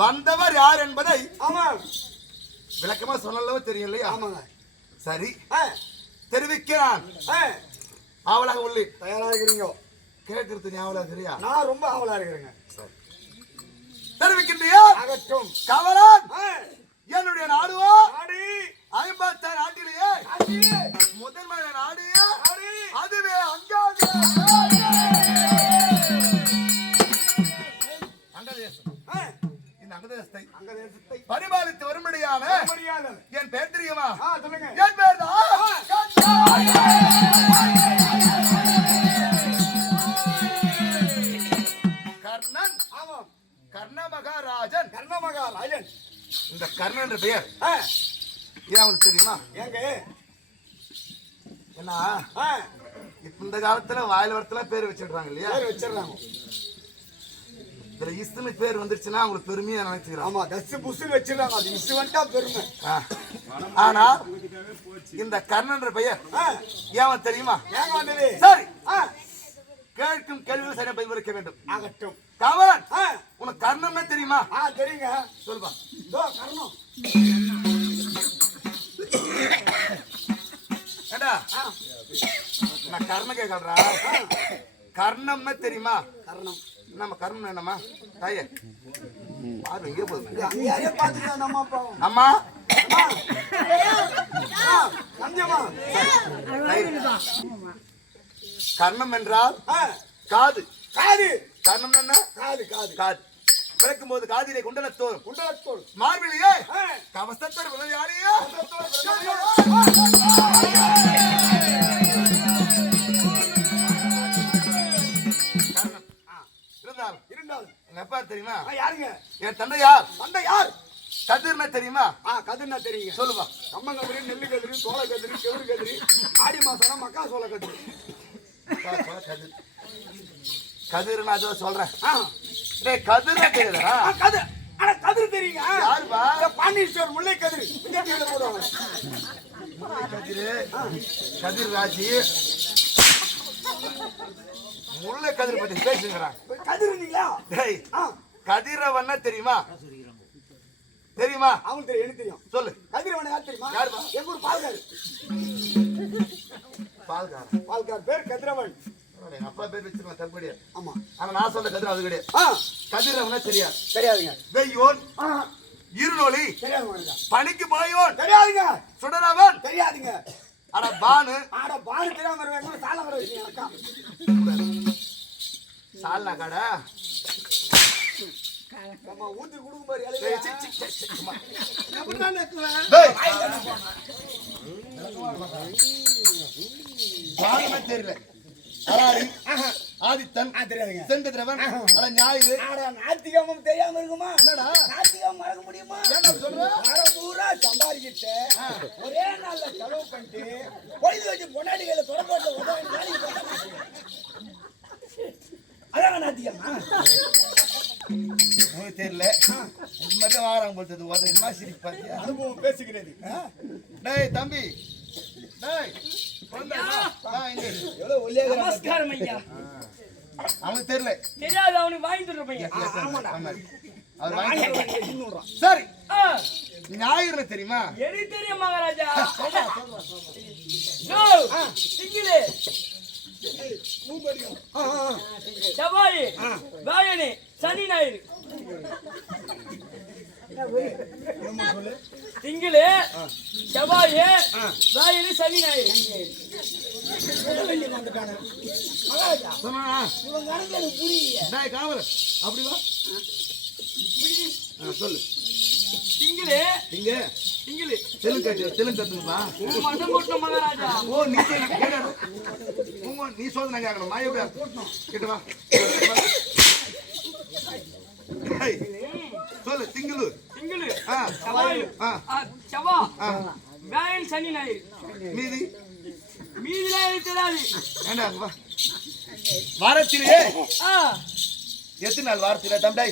வந்தவர் யார் என்பதை விளக்கமா சொல்லலவோ தெரியும் இல்லையா? சரி, தெரிவிக்கிறான். ஆவலாக உள்ளே தயாராக இருக்கிறீங்க? கேட்கறது ஞாபகம் சரியா? நான் ரொம்ப ஆவலா இருக்கிறேங்க. தெரிவிக்கின்றியா? ஆகட்டும். கவலன் என்னுடைய நாடுவோ நாடு 56 நாட்டிலேயே முதன்மை நாடு அதுவே அங்கதேசத்தை பரிபாலித்து வரும்படியான என் பேர் தெரியுமா? என் பேர் தான் கர்ணன். கர்ணமகாராஜன். கர்ணமகாராஜன். இந்த கர்ணன் என்ற பெயர் ஏன் அவனுக்கு தெரியுமா? ஏங்க என்ன இப்ப இந்த காலத்துல வாயில் வரத்துல பேர் வச்சிடுறாங்க இல்லையா? வச்சிடறாங்க. இதுல இஸ்னு பேர் வந்துருச்சுன்னா அவங்களுக்கு பெருமையா நினைச்சுக்கிறாங்க. ஆமா, தஸ் புஸ்னு வச்சிடறாங்க. அது இஸ் வந்துட்டா பெருமை. ஆனா இந்த கர்ணன்ற பெயர் ஏன் தெரியுமா? ஏன் வந்தது? சரி, கேட்கும் கேள்விகள் சரியா பதிலளிக்க வேண்டும். ஆகட்டும். கவலன் உனக்கு கர்ணன் தெரியுமா? தெரியுங்க. சொல்லுப்பா. கர்ணம் ஏண்டா நான் கர்ண கேட்கறா. கர்ணம் தெரியுமா? கர்ணம் நம்ம கர்ணம் என்னம்மா தாயே பாரு எங்கே போகுது? அம்மா கர்ணம் என்றால் காது. காது. கர்ணம் என்ன? காது. காது. காது. பிறக்கும் போது காதிலே குண்டலத்தோல். குண்டலத்தோல். மார்பிலேயே கவசத்தோடு விளையாடியே எங்க அப்பா தெரியுமா? யாருங்க? என் தந்தை யார்? தந்தை யார்? கதிர்னா தெரியுமா? கதிர்னா தெரியுங்க. சொல்லுவா. கம்ம கதிரி, நெல்லு கதிரி, சோள கதிரி, செவரு கதிரி, ஆடி மாசம் மக்கா சோள கதிரி. கதிர் கதிர்னா அதை சொல்றேன். கதிர்னா தெரியுதா? கதிர். ஆனா கதிர் தெரியுங்க. யாருப்பா? பாண்டீஸ்வர் முல்லை கதிர். போடுவாங்க முல்லை கதிர். கதிர் ராஜி முள்ள கதிர் பத்தி பேசுகிறான். கதிரவீங்களா? டேய் கதிரவன்னா தெரியுமா? தெரியுமா? அவன் தெரியும், எனக்கு தெரியும். சொல்லு. கதிரவன் யார் தெரியுமா? யாருமா? எங்க ஊர் பால்கார். பால்கார் பேர் கதிரவன். எங்க அப்பா பேர் வச்சிருக்கேன், தப்பு கிடையாது. ஆமா. ஆனா நான் சொல்ல கதிர அது கிடையாது. கதிரவனா தெரியாது. தெரியாதுங்க. வெய்யோன் இருநொலி தெரியாதுங்க. பனிக்கு பாயோன் தெரியாதுங்க. சுடரவன் தெரியாதுங்க. அட பானு தெரியாம வருவாங்க. சால வர வச்சுங்க அக்கா. சால்னா கடை ஊத்தி குடுக்கும் பாரு. தெரியல. ஆதித்தன் தெரியாதுங்க. செங்கதிரவன் ஞாயிறு நாத்திகமும் தெரியாம இருக்குமா? என்னடா நாத்திகம் மறக்க முடியுமா? பூரா சம்பாதிக்கிட்டு ஒரே நாள்ல செலவு பண்ணிட்டு பொழுது வச்சு பொன்னாடிகளை தொடர்பு அதான் நாத்திகமா? தெரியல. வாராங்க போது அனுபவம் பேசுகிறது. டேய் தம்பி, டேய் நமஸ்காரம் ஐயா. அவனுக்கு தெரியல. தெரியாது, அவனுக்கு வாங்கி தருப்பீங்க. சரி, ஞாயிறு தெரியுமா? எனக்கு தெரியும் மகாராஜா. திங்களே செவ்வாய் வாயனே சனி ஞாயிறு. திங்களே செவ்வாய் வாயனே சனி ஞாயிறு. அப்படி வா. சொல்லு. திங்களே இங்க திங்களே தெலுங்குப்பா. மகாராஜா. ஓ நீ சோதனை கேட்கணும். நான் எப்படி கேட்டுவா சொல்லு. திங்களு திங்களு செவ்வாய் செவ்வா வாயன் சனி ஞாயிறு. மீதி மீதிலாம் எனக்கு தெரியாது. ஏண்டா வாரத்திலே எத்தனை நாள்? வாரத்தில தம்பி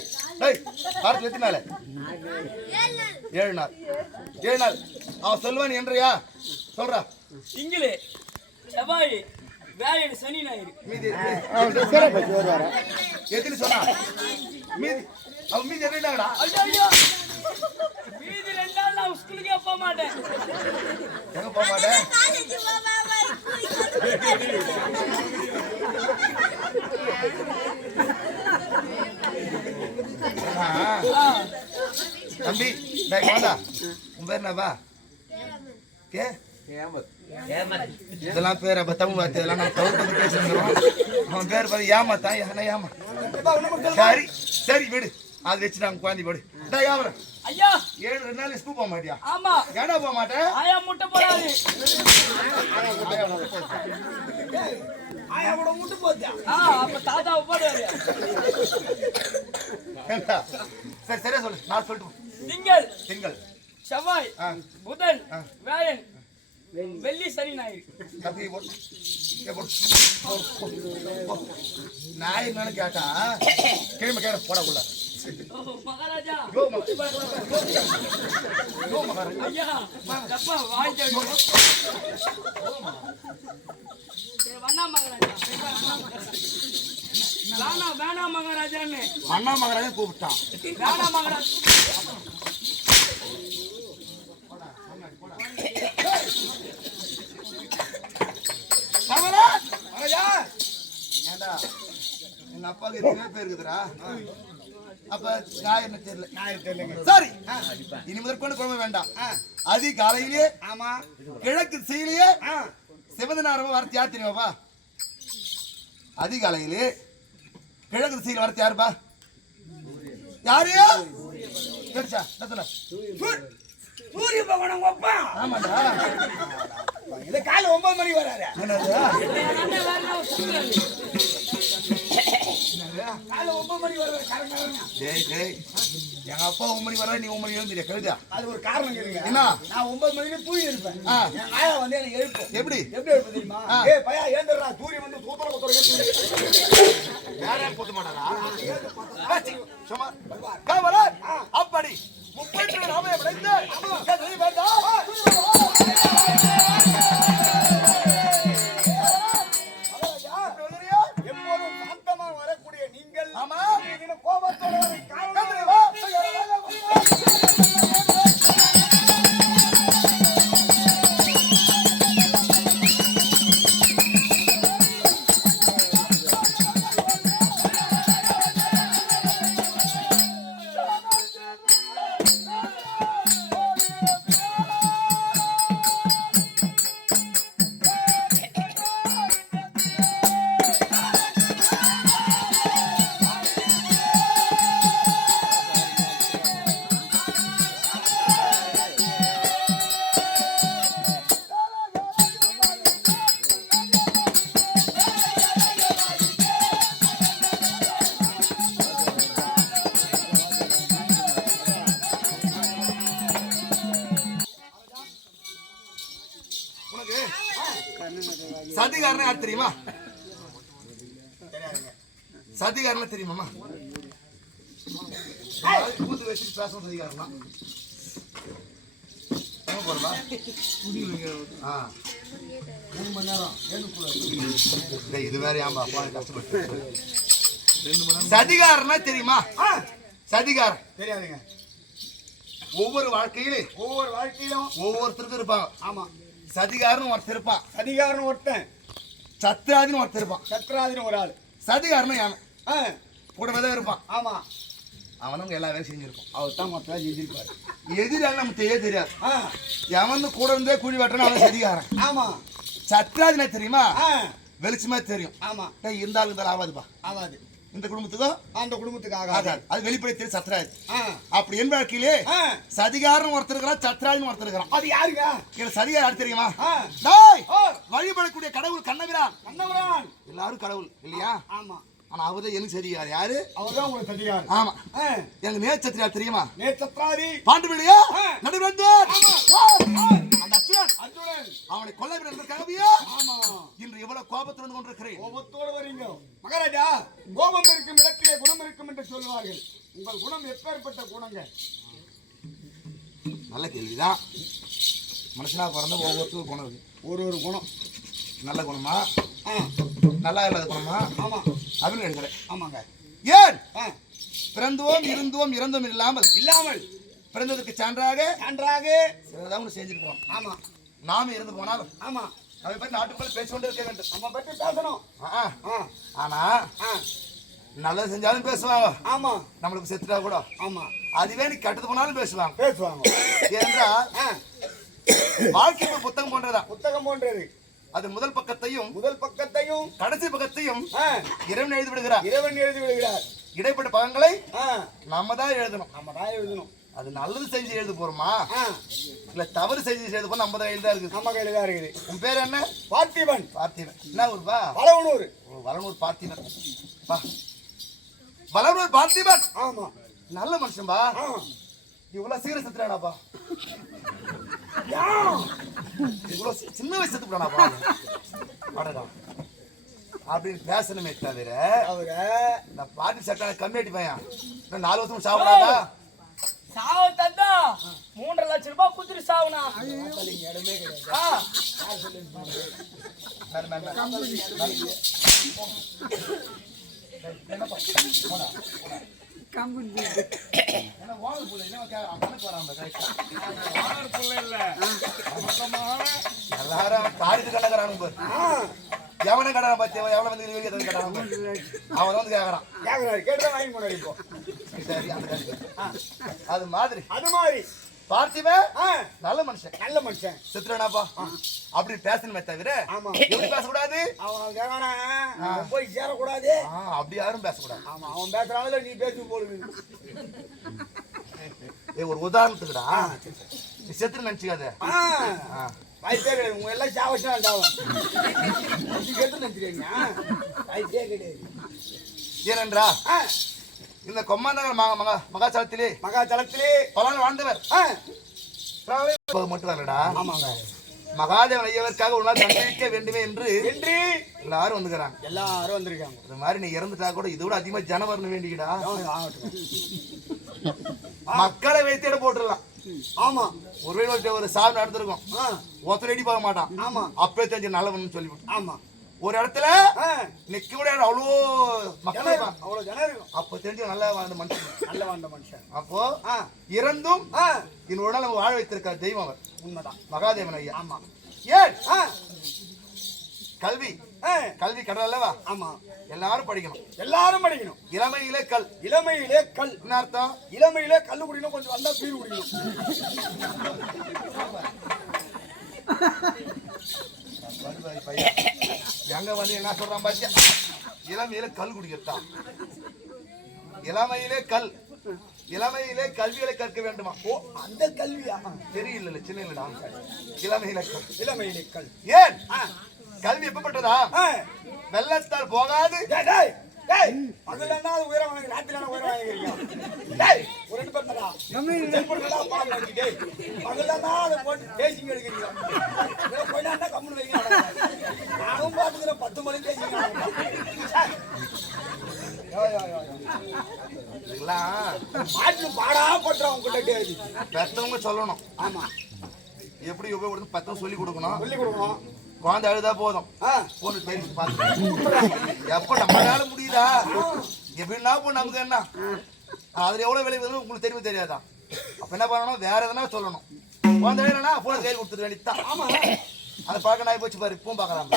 வாரத்தில் எத்தனை நாள்? 7 நாள். 7 நாள். அவன் சொல்லுவான் என்றையா சொல்றா. திங்களே செவ்வாய் வாயன் சனி ஞாயிறு. மீதி எத்தனை சொன்னா? மீதி அவன் மீதி என்னடா? ஐயோ மீதி 2 நாள் நான் ஸ்கூலுக்கே போக மாட்டேன். எங்க போக மாட்டேன்? தம்பி வாடா. உன் பேர் என்னப்பா? இதெல்லாம் பேர் அப்ப தமிழ் வார்த்தை இதெல்லாம் நம்ம தமிழ் பேசுறோம். அவன் பேர் பார்த்து ஏமாத்தான். ஏமா சரி சரி விடு. அது வச்சு நாங்க குழந்தை போடு. ஐயா 7 நாள் ஸ்கூல் போக மாட்டியா? ஆமா. ஏடா போக மாட்டேன்? ஆயா முட்டை போடாது. ஆயாவோட முட்டை போச்சா? அப்ப தாத்தா போடுவாரு. சரி சரியா சொல்லு. நான் சொல்லிட்டு திங்கள் செவ்வாய் புதன் வியாழன் வெள்ளி சனி ஞாயிறு. ஞாயிறு கேட்டா கிழமை கேட்ட போடக்குள்ள மகாராஜா. ஐயா வண்ணா மகாராஜா. வேணா மகாராஜான்னு அண்ணா மகாராஜா கூப்பிட்டான். வேணா மகாராஜா. ஏண்டா எங்க அப்பாவுக்கு எத்தனை பேர் இருக்குதுடா? அப்ப ஞாயிறு தெரியல. சரி இனி முதற்கொண்டு குழம்பு வேண்டாம். அதிகாலையிலே ஆமா கிழக்கு திசையிலேயே சிவந்த நேரம் வரத்து யார் தெரியுமாப்பா? அதிகாலையிலே கிழக்கு திசையில் வரத்து யாருப்பா? யாரு கேட்டுச்சா? சூரிய பகவான் அப்பா. ஆமாடா. இந்த காலை 9 மணி வராரு. காலை 9 மணி வராரு. எங்க அப்பா 9 மணி வர நீ 9 மணி எழுந்திரியா கழுதா? அது ஒரு காரணம் இருக்குங்க. என்ன? நான் 9 மணிக்கு தூங்கி இருப்பேன். என் ஆயா வந்து எனக்கு எழுப்பும். எப்படி எழுப்பு தெரியுமா? ஏய் பையா ஏந்திரடா, சூரியன் வந்து சூப்பரா குத்துறீங்க. யாரே போட மாட்டாரா? சும்மா காவலா அப்படி 30 நாமே விளைந்து கதை வேண்டாம். எப்போதும் யார் தெரியுமா? தெரியாதுங்க. சதிகாரன் தெரியுமாமா? கூத்து வச்சுட்டு பேசுவோம். சதிகாரனா போறதா? 3 மணி நேரம் இது வேற ஏன்பா கஷ்டப்பட்டு. சதிகாரனா தெரியுமா? சதிகாரன் தெரியாதுங்க. ஒவ்வொரு வாழ்க்கையிலும் ஒவ்வொருத்தருக்கும் இருப்பாங்க. ஆமா. சதிகாரன் ஒருத்தர் இருப்பான். சதிகாரன் ஒருத்தன். சத்ராதின்னு ஒருத்தர் இருப்பான். சத்ராதின்னு ஒரு ஆள். சதிகாரன் அவன் கூடவே தான் இருப்பான். ஆமா. அவனும் எல்லா வேலையும் செஞ்சிருப்பான். அவர் தான் மொத்தம் செஞ்சிருப்பாரு. எதிராக நமக்கு தெரியாது. எவன் கூட இருந்தே குழி வெட்டணும் அவன் சதிகாரன். ஆமா. சத்ராதினா தெரியுமா? வெளிச்சமா தெரியும். ஆமா. இருந்தாலும் ஆகாதுப்பா. ஆகாது. இந்த குடும்பத்துக்கும் அந்த குடும்பத்துக்கு ஆகாது. அது வெளிப்படை தெரியும் சத்ராதி. அப்படி என் வாழ்க்கையிலே சதிகாரன் ஒருத்தர் இருக்கிறான், சத்ராதின்னு ஒருத்தர் இருக்கிறான். அது யாருங்க? சதிகாரம் யாரு தெரியுமா? வழிபடக்கூடிய கடவுள் கண்ணபிரான். எல்லாரும் கடவுள் இல்லையா? ஆமா. ஆனா அவர்தான் எனக்கு சதிகாரம். யாரு? அவர்தான் உங்களுக்கு சதிகாரம். ஆமா. எங்க நேச்சத்திரியா தெரியுமா? நேச்சத்திராதி பாண்டுபிள்ளையா நடுவந்தோர் அந்த அர்ஜுனன் அவனை கொல்ல வேண்டும். ஆமா. இன்று எவ்வளவு கோபத்தில் வந்து கொண்டிருக்கிறேன். கோபத்தோடு வரீங்க மகாராஜா. கோபம் இருக்கும் இடத்திலே குணம் இருக்கும் என்று சொல்லுவார்கள். உங்கள் குணம் எப்பேற்பட்ட குணங்க? நல்ல கேள்விதான். மனுஷனா பிறந்த ஒவ்வொருத்தரும் குணம் இருக்கு. ஒரு குணம் நல்ல குணமா நல்லா இல்லாத குணமா? ஆமா அப்படின்னு கேட்கிறேன். ஆமாங்க. ஏன் பிறந்தோம் இருந்தோம் இறந்தோம் இல்லாமல் பிறந்ததற்கு சான்றாக சிலதாவது செஞ்சிருக்கோம். ஆமா. நாம இருந்து போனாலும் ஆமா அதை பற்றி நாட்டுக்குள்ள பேசிக்கொண்டே இருக்க வேண்டும். நம்ம பற்றி பேசணும். ஆனா நல்லது செஞ்சாலும் பேசுவாங்க. ஆமா. நம்மளுக்கு செத்துட்டா கூட ஆமா அதுவே நீ கெட்டது போனாலும் பேசுவாங்க. ஏன்றா வாழ்க்கை புத்தகம் போன்றது. அது முதல் பக்கத்தையும் கடைசி பக்கத்தையும் இறைவன் எழுதி விடுகிறார். இடைப்பட்ட பக்கங்களை நம்ம தான் எழுதணும். அது நல்லது செஞ்சு எழுத போறோமா இல்ல தவறு செஞ்சு எழுத போறோம்? நம்ம தான் எழுதா இருக்குது. நம்ம கையில தான் இருக்குது. உன் பேர் என்ன? பார்த்திபன். என்ன ஊர்பா? வளனூர் பார்த்திபன். வளனூர் பார்த்திபன். ஆமா. நல்ல மனுஷன்பா. இவ்வளவு சீர செத்துறானாப்பா. இவ்வளவு சின்ன வயசு செத்துறானாப்பா. அப்படின்னு பேசணுமே தவிர நான் பாட்டி சட்டான கம்மியாட்டி பையன் 4 வருஷம் சாப்பிடாதா? சாவ தந்தா 3.5 லட்சம் ரூபாய் குதிரை சாவுனா இடமே எவனும் கடை பத்தி எவ்வளவு வந்து அவன் வந்து கேக்குறான் கேட்டுதான் வாங்கி போனாரு. இப்போ சரி அது மாதிரி பார்த்திபன் நல்ல மனுஷன் சித்ரனாப்பா அப்படி பேசணுமே தவிர எப்படி பேசக்கூடாது? அவன் போய் சேரக்கூடாது. அப்படி யாரும் பேசக்கூடாது. ஆமா. அவன் பேசுறாங்கள நீ பேசி போடுது. ஒரு உதாரணத்துக்குடா நீ செத்து நினைச்சுக்காத. வாய்ப்பே கிடையாது. உங்க எல்லாம் சாவசம் செத்து நினைச்சுக்கீங்க. வாய்ப்பே கிடையாது. ஏனென்றா இந்த கொம்மாநகர் மகாச்சலத்திலே பல நாள் வாழ்ந்தவர் மட்டும் இல்லடா. ஆமாங்க. மகாதேவன் ஐயவருக்காக ஒரு நாள் சந்திக்க வேண்டுமே என்று எல்லாரும் வந்திருக்காங்க. இந்த மாதிரி நீ இறந்துட்டா கூட இதை விட அதிகமா ஜனம் வரணும் வேண்டிக்கிடா. மக்களை வைத்திட போட்டுடலாம். ஆமா. ஒருவேளை ஒரு சாவு நடந்திருக்கும். ஒருத்தர் அடி பார்க்க மாட்டான். ஆமா. அப்பவே தெரிஞ்ச நல்லவன் சொல்லிவிட்டு. ஆமா. ஒரு இடத்துல நிக்க கூட அவ்வளோ மக்கள் அவ்வளவு ஜனம் இருக்கும். அப்ப தெரிஞ்ச நல்ல வாழ்ந்த மனுஷன். அப்போ இறந்தும் இன்னொரு நாள் நம்ம வாழ வைத்திருக்கார் தெய்வம் அவர். உண்மைதான். மகாதேவன் ஐயா. ஆமா. ஏன் கல்வி கடல் அல்லவா? ஆமா. எல்லாரும் படிக்கணும். இளமையிலே கல். என்ன அர்த்தம்? இளமையிலே கல்லு குடிக்கணும். கொஞ்சம் வந்தா பீர் குடிக்கணும். எங்க வந்து என்ன சொல்றான் பாத்தியா? இளமையில கல் குடிக்கத்தான். இளமையிலே கல்விகளை கற்க வேண்டுமா? ஓ, அந்த கல்வியா? தெரியல சின்ன இல்லடா. இளமையிலே கல். ஏன் கல்வி எப்பப்பட்டதா? வெள்ளத்தால் போகாது. பகலன்னா உயரம் வாங்கி ராத்திரியான உயரம் வாங்கிக்கிறீங்க. ஒரு 2 பேர் பகலன்னா அதை போட்டு பேசிங்க எடுக்கிறீங்க. கொஞ்சம் கம்முன்னு வைங்க. நானும் பாத்துக்கிறேன். இதெல்லாம் பாட்டு பாடா பண்றான் உங்ககிட்ட பெத்தவங்க சொல்லணும். ஆமா எப்படி உபயோகப்படுத்து பெத்தவங்க சொல்லி கொடுக்கணும். சொல்லி கொடுக்கணும். குழந்தை அழுதா போதும் போன பேசி பார்த்து எப்ப நம்மளால முடியுதா எப்படின்னா போ நமக்கு என்ன அதுல எவ்வளவு விலை வருதுன்னு உங்களுக்கு தெரியும் தெரியாதா? அப்ப என்ன பண்ணணும், வேற எதனா சொல்லணும். குழந்தை அழுனா போன கையில் கொடுத்துட வேண்டியதுதான். ஆமா அதை பார்க்க நான் போச்சு பாரு, இப்பவும் பாக்குறாங்க.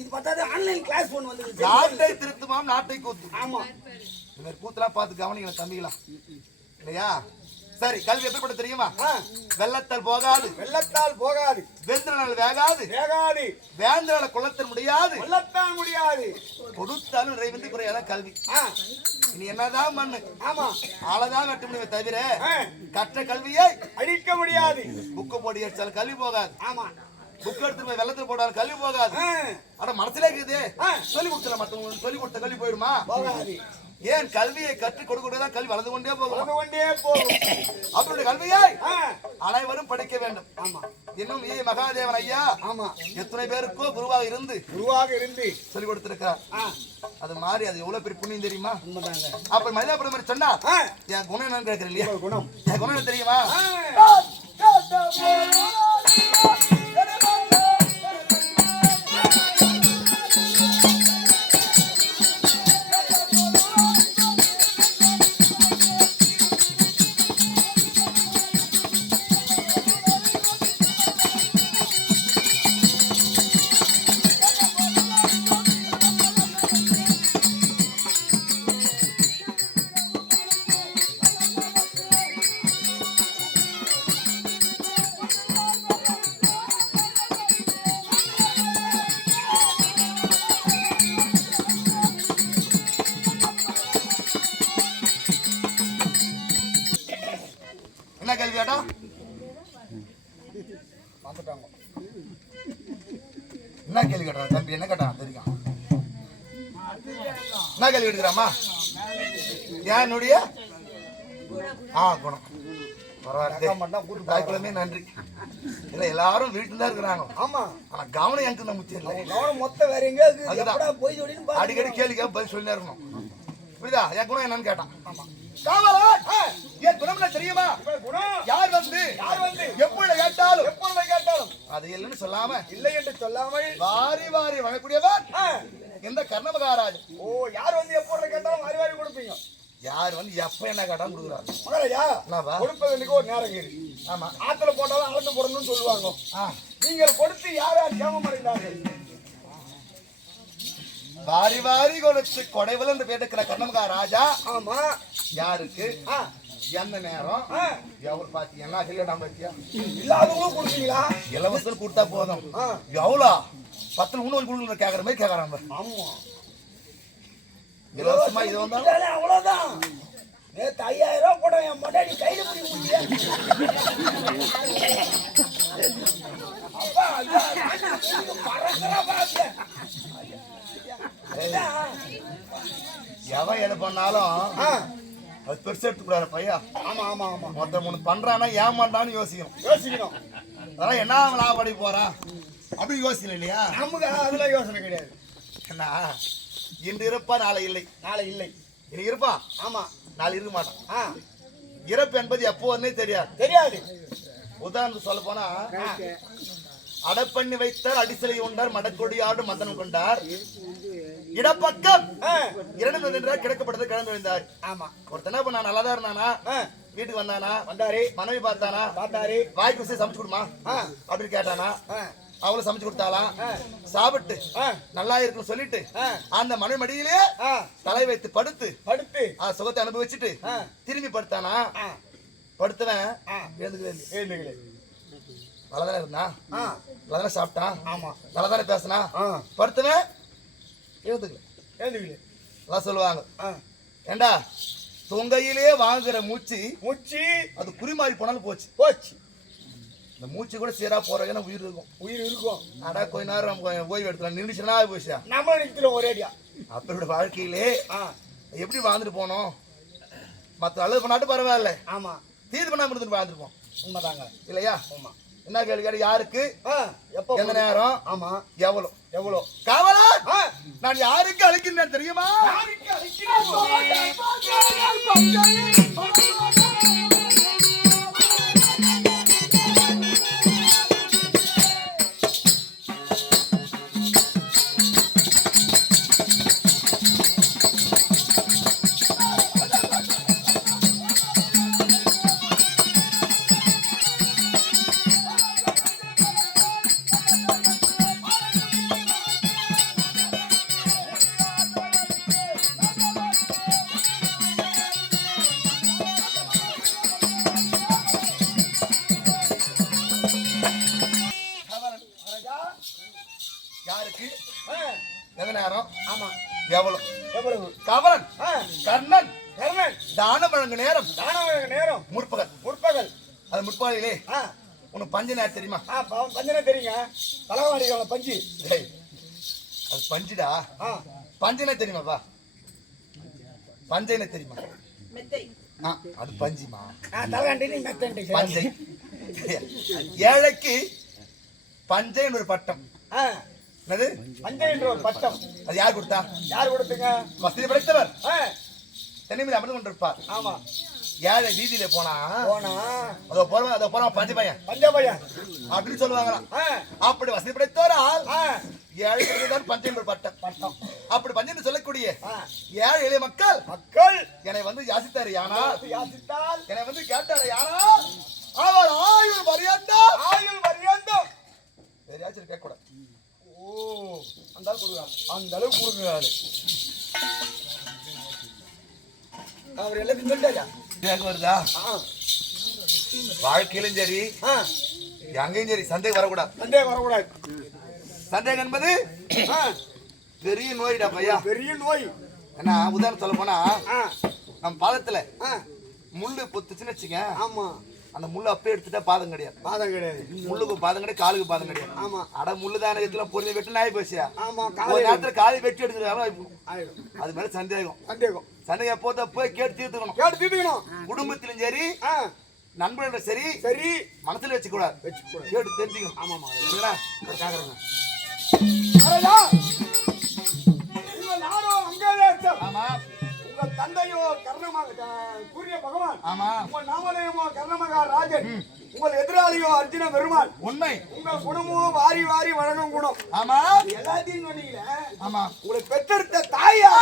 இது பார்த்தாது ஆன்லைன் கிளாஸ் போன் வந்து நாட்டை திருத்துமாம் நாட்டை கூத்து. ஆமா இந்த மாதிரி கூத்தெல்லாம் பார்த்து கவனிக்கலாம் தம்பிக்கலாம் இல்லையா? சரி, கல்வி எப்படிப்பட்ட தெரியுமா? வெள்ளத்தால் போகாது, வெள்ளத்தால் போகாது, வெந்திரனால் வேகாது, வேகாது, வேந்தரால கொள்ளத்தால் முடியாது, கொள்ளத்தான் முடியாது, கொடுத்தாலும் நிறைவேந்தி குறையாதான் கல்வி. இனி என்னதான் மண்ணு, ஆமா ஆளதான் வெட்ட முடியுமே தவிர கற்ற கல்வியை அழிக்க முடியாது. புக்கு போடி அடிச்சாலும் கல்வி போகாது. ஆமா புக் எடுத்து போய் வெள்ளத்தில் போட்டாலும் கல்வி போகாது. ஆனா மனசுல இருக்குது சொல்லி கொடுத்தல மற்றவங்களுக்கு சொல்லி கொடுத்த கல்வி போயிடுமா? போகாது. ஏன் கல்வியை கற்றுக் கொடுக்கதான் கல்வி வளர்ந்து கொண்டே போகும். அவருடைய கல்வியை அனைவரும் படிக்க வேண்டும். ஆமா இன்னும் ஈ மகாதேவன் ஐயா ஆமா எத்தனை பேருக்கோ குருவாக இருந்து சொல்லி கொடுத்திருக்கார். அது மாதிரி அது எவ்வளவு பெரிய புண்ணியம் தெரியுமா? அப்ப மனிதாபுரம் மாதிரி சொன்னா என் குணம் என்னன்னு கேட்கறேன் இல்லையா? என் குணம் என்ன தெரியுமா? என்ன கேள்வி கேட்டா? என்ன கேள்வி கேட்டா தம்பி? என்ன கேட்டா தெரியும்? என்ன கேள்வி எடுக்கிறாமா? என்னுடைய குணம் பரவாயில்ல. நன்றி. இல்ல எல்லாரும் வீட்டுல தான் இருக்கிறாங்க. ஆமா ஆனா கவனம் எனக்கு தான் முக்கியம் இல்லை. கவனம் மொத்தம் வேற எங்க போய் அடிக்கடி கேள்வி பதில் சொல்லி இருக்கணும். புரியுதா? என் குணம் என்னன்னு கேட்டான். ஆமா என் குணம் என்ன தெரியுமா? யார் வந்து எப்பொழுது கேட்டாலும் அது இல்லைன்னு சொல்லாம இல்லை என்று சொல்லாமல் வாரி வாரி வழக்கூடியவர் இந்த கர்ண மகாராஜன். ஓ யார் வந்து எப்பொழுது கேட்டாலும் வாரி வாரி கொடுப்பீங்க. யார் வந்து எப்ப என்ன கேட்டாலும் கொடுக்குறாரு. மகாராஜா கொடுப்பதற்கு ஒரு நேரம் இருக்கு. ஆமா ஆத்துல போட்டாலும் அளந்து போடணும்னு சொல்லுவாங்க. நீங்கள் கொடுத்து யார் யார் கேமம் அடைந்தார்கள்? வாரி வாரி கொடுத்து கொடைவல் என்று பேட்டுக்கிற கர்ணமகா ராஜா. ஆமா யாருக்கு எந்த நேரம் எவ்வளவு பாத்தி என்ன செய்யலாம் பத்தியா? இல்லாதவங்களும் கொடுத்தீங்களா? இலவசம் கொடுத்தா போதும். எவ்வளோ 10 உணவு கொடுக்கணும் கேட்கற மாதிரி கேட்கறாங்க. ஆமா இலவசமா இது வந்தாலும் அவ்வளவுதான். நேத்து 5000 ரூபாய் போட என் மொட்டாடி கையில பிடிக்க முடியல. அப்பா எவன் எது பண்ணாலும் அது பெருசு எடுத்துக்கூடாது பையா. ஆமா ஆமா ஆமா மொத்தம் ஒண்ணு பண்றான்னா ஏன் பண்றான்னு யோசிக்கணும். அதெல்லாம் என்ன லாபடி போறான் அப்படி யோசிக்கல இல்லையா? நமக்கு அதுல யோசனை கிடையாது. என்ன இன்று இருப்பா நாளை இல்லை, நாளை இல்லை. இன்னைக்கு இருப்பான். ஆமா நாளை இருக்க மாட்டான். இறப்பு என்பது எப்போ வந்தே தெரியாது. உதாரணத்துக்கு சொல்ல போனா அடப்பண்ணி வைத்தார் அடிசலை உண்டார் மடக்கொடியாடு மந்தனம் கொண்டார். இடப்பக்கம் 2 நின்றார் கிடக்கப்பட்டது கிளம்பி வந்தார். ஆமா ஒருத்தர் என்ன பண்ணா நல்லாதான் இருந்தானா, வீட்டுக்கு வந்தானா, வந்தாரு மனைவி பார்த்தானா, வாய்க்கு விஷயம் சமைச்சு கொடுமா அப்படின்னு கேட்டானா, அவளும் சமைச்சு கொடுத்தாலாம். சாப்பிட்டு நல்லா இருக்குன்னு சொல்லிட்டு அந்த மனைவி மடியிலே தலை வைத்து படுத்து சுகத்தை அனுபவிச்சுட்டு திரும்பி படுத்தானா. படுத்தவன் எழுந்துக்கல. நல்லாதானே இருந்தா, நல்லாதானே சாப்பிட்டான், நல்லாதானே பேசினா. படுத்தவன் எழுந்துக்கல. சொல்லுவாங்க ஏண்டா தொங்கையிலே வாங்குற மூச்சு அது குறிமாறி போனாலும் போச்சு. இந்த மூச்சு கூட சீரா போறதுன்னா உயிர் இருக்கும். ஆனா கொஞ்ச நேரம் ஓய்வு எடுத்துலாம் நின்றுச்சுன்னா போச்சா நம்ம நிறுத்திடும் ஒரேடியா. அப்படி வாழ்க்கையிலே எப்படி வாழ்ந்துட்டு போனோம்? மற்ற அளவு பண்ணாட்டு பரவாயில்ல. ஆமா தீர்வு பண்ணாம இருந்துட்டு வாழ்ந்துருப்போம். உண்மைதாங்க இல்லையா? ஆமா என்ன கேள்வி கேட்டு யாருக்கு எப்ப எந்த நேரம் ஆமா எவ்வளவு எவ்வளவு காவலா நான் யாருக்கு அழைக்கின்றேன் தெரியுமா யாருக்கு அழைக்கிறீங்க யாருக்கு எந்த நேரம் ஆமா எவ்வளவு எவ்வளவு கவலன் கர்ணன் கர்ணன் தானம் வழங்கு நேரம் தானவங்க நேரம் முற்பகல் முற்பகல் அது முற்பாலிலே உனக்கு பஞ்சு நேரம் தெரியுமா பஞ்சனை தெரியுங்க தலைவாடிகள பஞ்சு டேய், அது பஞ்சுடா பஞ்சனை தெரியுமாப்பா பஞ்சனை தெரியுமா அது பஞ்சுமா தலைவாண்டி நீ மெத்தண்டி பஞ்சை ஏழைக்கு பஞ்சைன்னு ஒரு பட்டம் என்னது பஞ்சை என்ற ஒரு பட்டம் அது யார் கொடுத்தா யார் கொடுத்துங்க வசதி படைத்தவர் தென்னைமீது அமர்ந்து கொண்டிருப்பார் ஆமா ஏழை வீதியில போனா போனா அதோ போறான் பஞ்சு பையன் பஞ்சபையன் அப்படின்னு சொல்லுவாங்களாம் அப்படி வசதி படைத்தவரால் ஏழை தான் பஞ்சைன்னு ஒரு பட்டம் பட்டம் அப்படி பஞ்சைன்னு சொல்லக்கூடிய ஏழை எளிய மக்கள் மக்கள் என்னை வந்து யாசித்தாரு யானா யாசித்தால் என்னை வந்து கேட்டாரு யானா அவர் ஆயுள் பரியந்தா ஆயுள் பரியந்தம் வேற யாச்சும் கேட்க கூடாது ஓ அந்த அளவுக்கு கொடுக்குறாரு அந்த அளவுக்கு கொடுக்குறாரு அவர் எல்லாத்தையும் சொல்லிட்டாரா கேட்க வருதா வாழ்க்கையிலும் சரி எங்கேயும் சரி சந்தேகம் வரக்கூடாது சந்தேகம் வரக்கூடாது சந்தேகம் என்பது பெரிய நோய்டா பையா பெரிய நோய் ஏன்னா உதாரணம் சொல்ல போனா ஆ நம்ம பாதத்துல முள்ளு பொத்துச்சுன்னு வச்சுங்க ஆமா அந்த முள்ளு அப்பே எடுத்துட்டா பாதம் கிடையாது பாதம் கிடையாது முள்ளுக்கு பாதம் கிடையாது காலுக்கு பாதம் கிடையாது ஆமா அட முள்ளு தானே இதுல பொருள் வெட்டு நாய் போச்சியா ஆமா ஒரு நேரத்துல காலை வெட்டி எடுக்கிறாங்க ஆயிடும் அது மேல சந்தேகம் சந்தேகம் சந்தேகம் எப்போத போய் கேட்டு தீர்த்துக்கணும் கேட்டு தீர்த்துக்கணும் குடும்பத்திலும் சரி நண்பர்களும் சரி சரி மனசுல வச்சுக்கூடாது கேட்டு தெரிஞ்சுக்கணும் ஆமாமா கேக்குறேங்க நானும் அங்கே ஆமா உங்க தந்தையோ கர்ணமாக சூரிய பகவான் ஆமா உங்க நாமதேயமோ கர்ணமகா ராஜன் உங்கள் எதிராளியோ அர்ஜுன பெருமாள் உண்மை உங்க குணமோ வாரி வாரி வழங்கும் குணம் ஆமா எல்லாத்தையும் சொன்னீங்களே ஆமா உங்களை பெற்றெடுத்த தாயா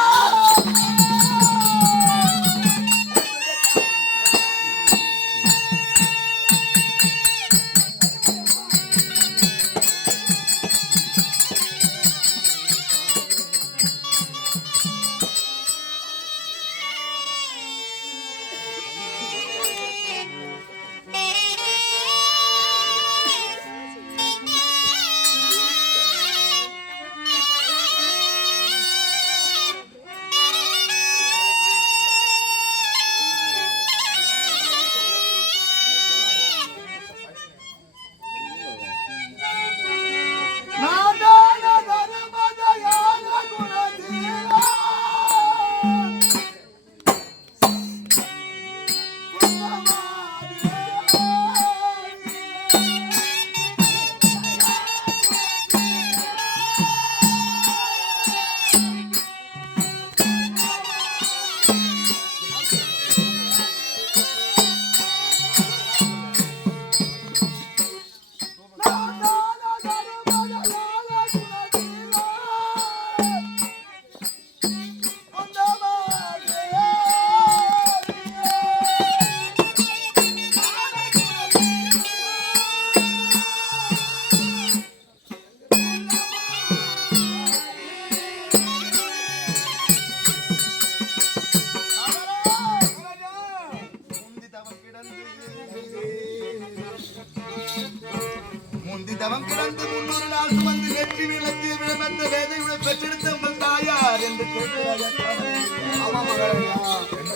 தவம் கிடந்து 300 நாள் சுமந்து நெற்றி விளக்கிய விளமந்த வேதையுடன் பெற்றெடுத்த உங்கள் தாயார் என்று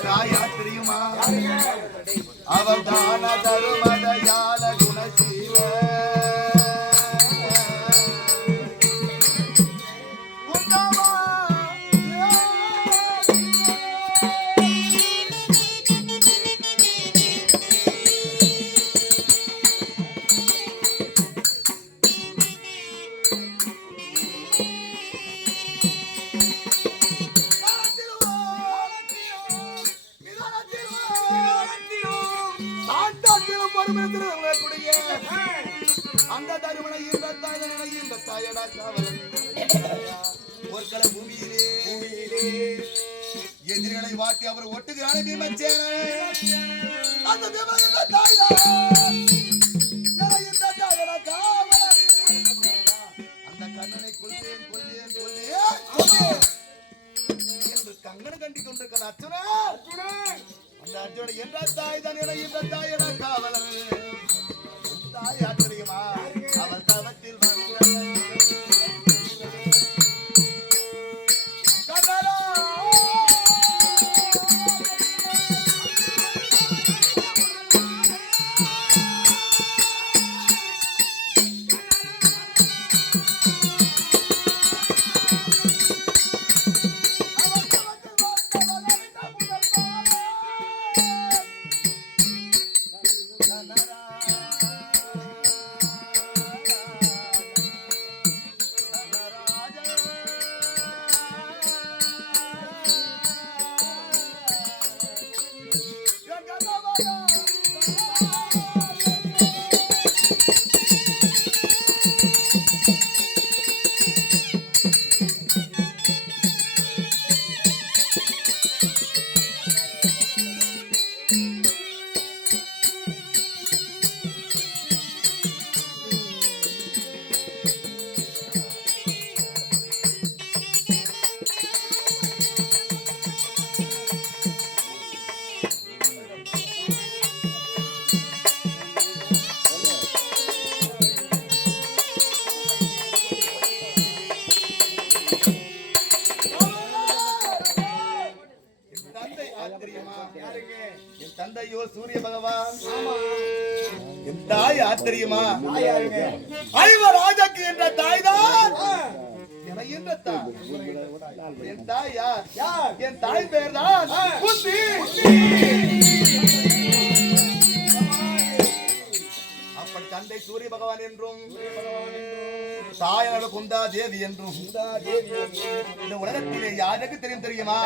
தாயார் தெரியுமா அவர் தான தருமதயால குணசீவ அந்த தருமனை இந்த தாயனை இந்த தாயடா காவலன் பொற்கள பூமியிலே எதிரிகளை வாட்டி அவர் ஒட்டுகிறான பீமச்சேன அந்த பீமன் இந்த தாய்தான் இந்த தாயடா காவலன் அந்த கண்ணனை கொல்வேன் கொல்வேன் கொல்வேன் என்று கங்கனை கண்டிக் கொண்டிருக்கிற அர்ஜுனா அந்த அர்ஜுன என்ற தாய் தான் இந்த தாயடா காவலன் தாய் ஆச்சரியமா அவள் தவத்தில் என் தந்தையோ சூரிய பகவான் என் தாய் ஆச்சரியமா ராஜாக்கு என்ற தாய்தான் என்ற தாய் என் தாய் யார் என் தாய் பெயர் தான் அப்படி தந்தை சூரிய பகவான் என்றும் தாயாரோட குந்தா தேவி என்றும் இந்த உலகத்திலே யாருக்கு தெரியுமா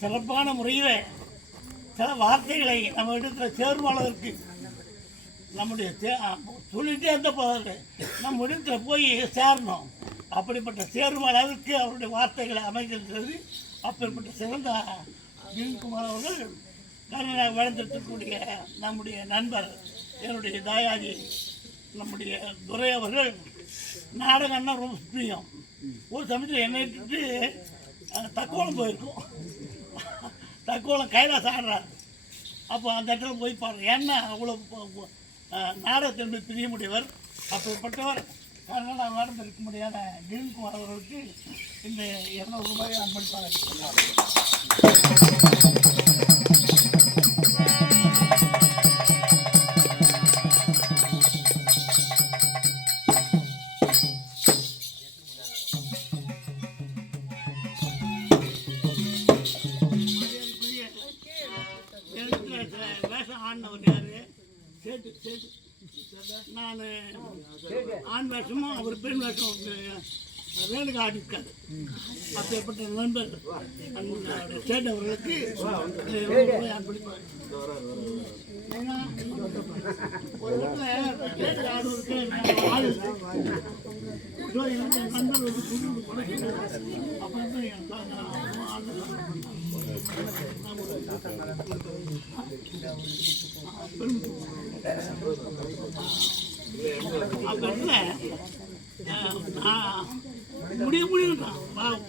சிறப்பான முறையில் சில வார்த்தைகளை நம்ம இடத்துல சேர்வாளருக்கு நம்முடைய சொல்லிட்டே இருந்த போது நம்ம இடத்துல போய் சேரணும். அப்படிப்பட்ட சேரும் அளவுக்கு அவருடைய வார்த்தைகளை அமைந்திருக்கிறது. அப்படிப்பட்ட சிறந்த ஜீவன்குமார் அவர்கள் கர்நாடகா வளர்ந்திருக்கக்கூடிய நம்முடைய நண்பர் என்னுடைய தாயாஜி நம்முடைய துரை அவர்கள் நாடகம்னா ரொம்ப பிரியம். ஒரு சமயத்தில் என்னை விட்டுட்டு தக்கோலம் போயிருக்கோம். தக்கோலம் கைலாசம் ஆடுறார். அப்போ அந்த இடத்துல போய் பாடுற ஏன்னா அவ்வளோ நாடகத்தின் பிரிய முடியவர். அப்படிப்பட்டவர் கர்நாடகா நடந்திருக்க முடியாத ஜீவன்குமார் அவர்களுக்கு இந்த 200 ரூபாயை அன்பளிப்பாளர். நான் ஆண் வேஷமும் அவர் பெண் வேஷம் வேணுக்கு ஆடிருக்காரு. அப்பேற்பட்ட நண்பர் ஸ்டேட் அவர்களுக்கு அன்பளிப்பார். ஒரு இடத்துல ஆடுவதற்கு ஆள் நண்பர் வந்து புது முடியும்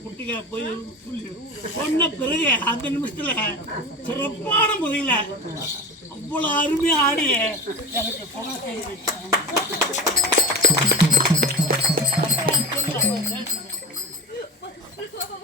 குட்டிக போய் சொல்லி சொன்ன பிறகு அந்த நிமிஷத்தில் சிறப்பான முறையில் அவ்வளோ அருமையாக ஆடி எனக்கு புகழ் செய்து